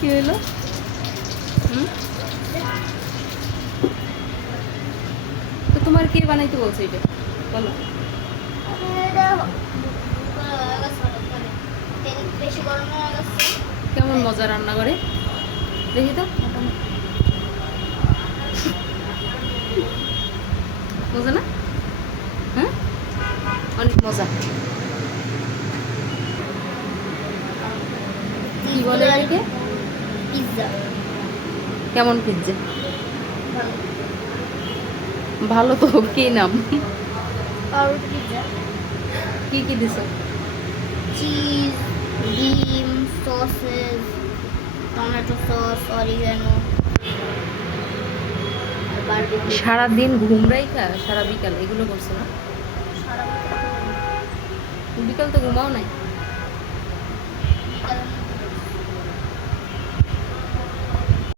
কি হলো? তো তোমার কে বানাইতে বলছে এটা বলো? কেমন মজা রান্না করে দেখি তো। মজা না? হ্যাঁ, অনেক মজা। কি বলে এটাকে? পিৎজা। কেমন পিৎজা? ভালো তো। কি নাম? পাউরুটি পিৎজা। কি কি দিছ? চিজ, ডিম, sausages, tomato sauce, oregano, barbecue. সারাদিন ঘুমরাই সারা বিকাল এগুলো করছো না? সারা বিকাল তো ঘুমাও নাই।